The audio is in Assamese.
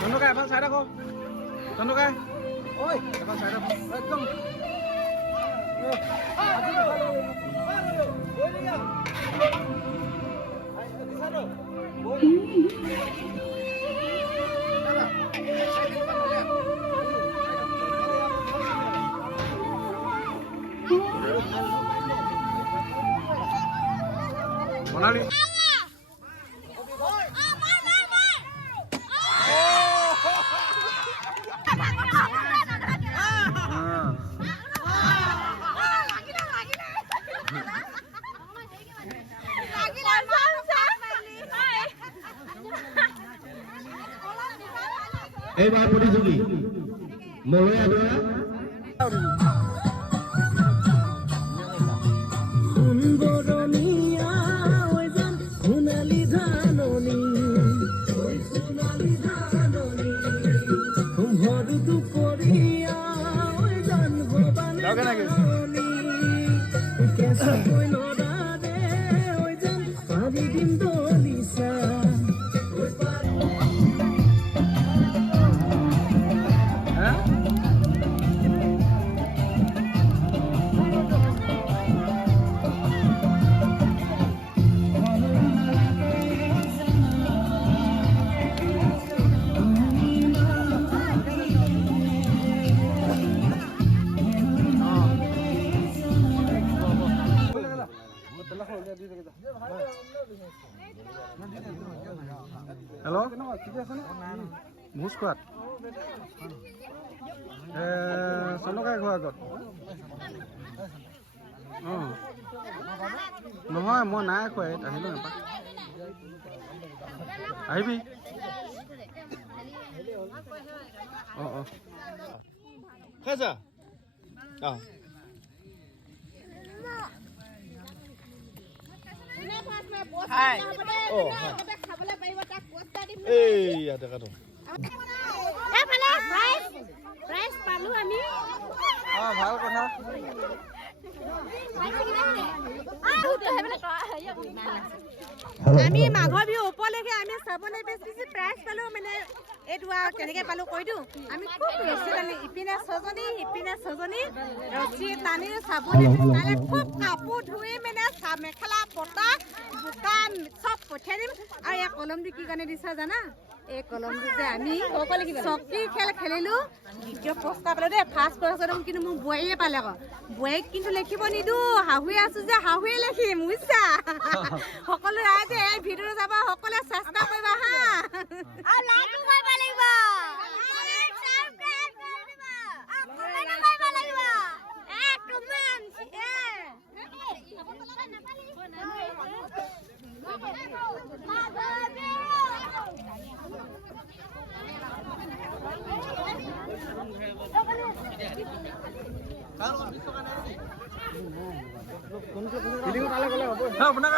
চন্দকাই এফাল চাই থাকক চন্দকাই ঐ এফাল চাই থাকক একদম Monali. এইবাৰ প্ৰতিযোগী মলয়া দৰা Hello? Musquat. Chন্দকাই ঘৰ আগত নহয় মই নাই খোৱা আহিলোঁ এপাক আহিবি খাইছা ভাল কথা আমি মাঘৰ বিহু উপলক্ষে আমি চাবলৈ বেছি প্ৰাইজ পালো মানে এইটো কেনেকে পালো কৈ দিওঁ আমি খুব ৰছী টানি ইপিনে ছজনী ৰছী টানি চাবলৈ মানে খুব কাপোৰ ধুই মানে মেখেলা পতা দোকান চব পঠিয়াই দিম আৰু এই কলমটো কি কাৰণে দিছা জানা এই কলমটো যে আমি চকী খেল খেলিলো দ্বিতীয় পুৰস্কাৰ পালো দেই ফাৰ্ষ্ট পুৰস্কাৰ কিন্তু মোৰ বোৱাৰীয়ে পালে আকৌ বোৱাৰীক কিন্তু লিখিব নিদো শাহুৱে আছো যে শাহুৱে লিখিম বুজিছা সকলো ৰাইজে এই ভিডিঅ যাব সকলোৱে চেষ্টা কৰিবা হা আৰু লাইক কৰিব লাগিব আপোনাক